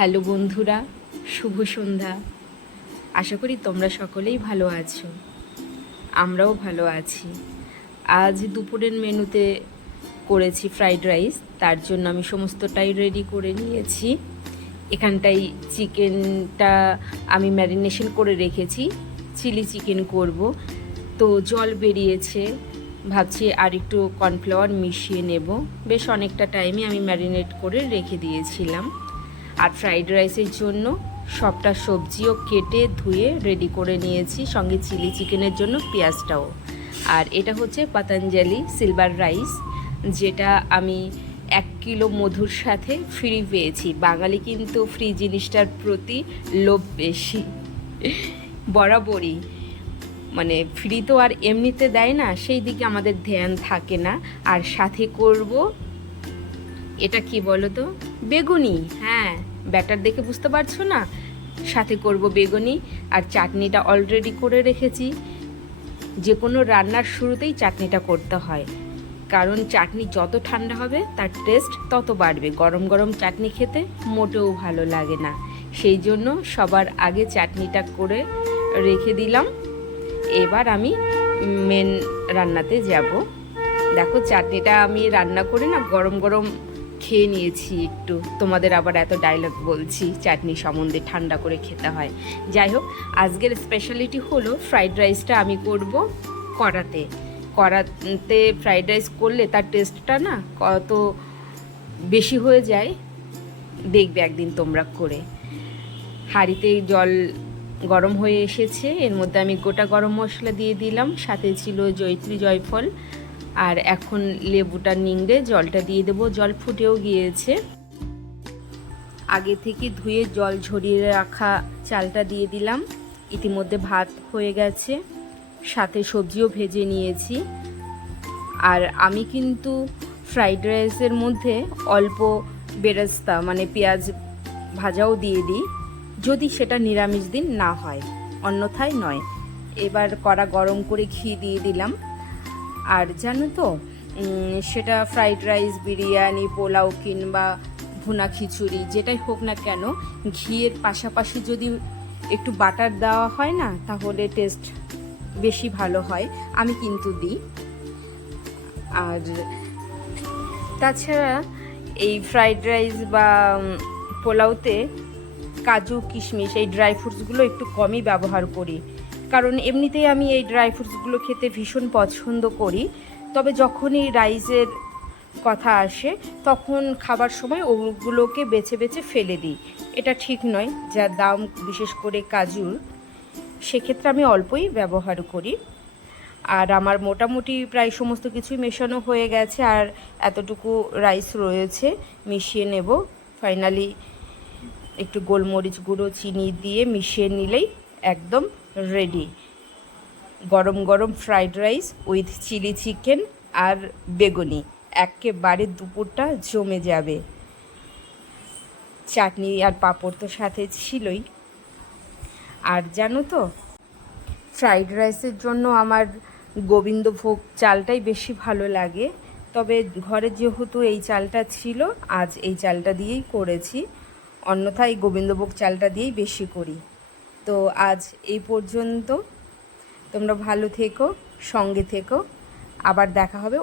Hello বন্ধুরা, শুভ সন্ধ্যা। আশা করি তোমরা সকলেই ভালো আছো। আমরাও ভালো আছি। আজ দুপুরের মেনুতে করেছি ফ্রাইড রাইস, তার জন্য আমি সমস্তটাই রেডি করে নিয়েছি। এখানটাই চিকেনটা আমি ম্যারিনেশন করে রেখেছি, চিলি চিকেন করব। তো জল বেরিয়েছে, ভাবছি আর একটু কর্নফ্লাওয়ার মিশিয়ে নেব। বেশ অনেকটা টাইমে আমি ম্যারিনেট করে রেখে দিয়েছিলাম। আর ফ্রাইড রাইসের জন্য সবটা সবজিও কেটে ধুয়ে রেডি করে নিয়েছি। সঙ্গে চিলি চিকেনের জন্য পেঁয়াজটাও। আর এটা হচ্ছে পতঞ্জলি সিলভার রাইস যেটা আমি এক কিলো মধুর সাথে ফ্রি পেয়েছি। বাঙালি কিন্তু ফ্রি জিনিসটার প্রতি লোভ বেশি। বরাবরই। মানে ফ্রি তো আর এমনিতে দেয় না, সেই দিকে আমাদের ধ্যান থাকে না। আর সাথে করব, এটা কি বলো তো বেগুনি হ্যাঁ। ব্যাটার দেখে বুঝতে পারছ না? সাথে করব বেগুনি আর চাটনিটা অলরেডি করে রেখেছি। যে কোনো রান্নার শুরুতেই চাটনিটা করতে হয়। কারণ চাটনি যত ঠান্ডা হবে, তার টেস্ট তত বাড়বে। গরম গরম চাটনি খেতে মোটেও ভালো লাগে না। সেই জন্য সবার আগে চাটনিটা করে রেখে দিলাম। এবার আমি মেন রান্নাতে যাব। দেখো চাটনিটা আমি রান্না করে না গরম গরম খেয়ে নিয়েছি একটু। তোমাদের আবার এত ডায়লগ বলছি, চাটনি সম্বন্ধে ঠান্ডা করে খেতে হয়। যাই হোক, আজকের স্পেশালিটি হলো ফ্রাইড রাইসটা আমি করব কড়াতে। কড়াতে ফ্রাইড রাইস করলে তার টেস্টটা না কত বেশি হয়ে যায়, দেখবে একদিন তোমরা করে। হাঁড়িতে জল গরম হয়ে এসেছে, এর মধ্যে আমি গোটা গরম মশলা দিয়ে দিলাম, সাথে ছিল জয়ত্রী জয়ফল। আর এখন লেবুটা নিংড়ে জলটা দিয়ে দেবো। জল ফুটেও গিয়েছে। আগে থেকে ধুয়ে জল ঝরিয়ে রাখা চালটা দিয়ে দিলাম। ইতিমধ্যে ভাত হয়ে গেছে। সাথে সবজিও ভেজে নিয়েছি। আর আমি কিন্তু ফ্রাইড রাইসের মধ্যে অল্প বেরেস্তা মানে পেঁয়াজ ভাজাও দিয়ে দিই, যদি সেটা নিরামিষ দিন না হয়। অন্যথায় নয়। এবার কড়া গরম করে ঘি দিয়ে দিলাম। আর জানো তো সেটা ফ্রাইড রাইস বিরিয়ানি, পোলাও কিংবা ভুনা খিচুড়ি, যেটাই হোক না কেন, ঘিয়ের পাশাপাশি যদি একটু বাটার দেওয়া হয় না, তাহলে টেস্ট বেশি ভালো হয়। আমি কিন্তু দিই। আর তাছাড়া এই ফ্রাইড রাইস বা পোলাওতে কাজু, কিশমিশ, এই ড্রাই ফ্রুটসগুলো একটু কমই ব্যবহার করি। কারণ এমনিতেই আমি এই ড্রাই ফ্রুটসগুলো খেতে ভীষণ পছন্দ করি। তবে যখনই রাইসের কথা আসে, তখন খাবার সময় ওগুলোকে বেছে বেছে ফেলে দিই। এটা ঠিক নয়, যার দাম বিশেষ করে কাজুর, সেক্ষেত্রে আমি অল্পই ব্যবহার করি। আর আমার মোটামুটি প্রায় সমস্ত কিছুই মেশানো হয়ে গেছে, আর এতটুকু রাইস রয়েছে, মিশিয়ে নেব। ফাইনালি একটু গোলমরিচ গুঁড়ো, চিনি দিয়ে মিশিয়ে নিলেই একদম রেডি গরম গরম fried rice with chilli chicken আর বেগুনি। একেবারে দুপুরটা জমে যাবে। চাটনি আর পাঁপড় তো সাথে ছিলই। আর জানো তো ফ্রাইড রাইসের জন্য আমার গোবিন্দভোগ চালটাই বেশি ভালো লাগে। তবে ঘরে যেহেতু এই চালটা ছিল, আজ এই চালটা দিয়েই করেছি। অন্যথায় গোবিন্দভোগ চালটা দিয়েই বেশি করি। তো আজ এই পর্যন্ত। তোমরা ভালো থেকো সঙ্গে থেকো। আবার দেখা হবে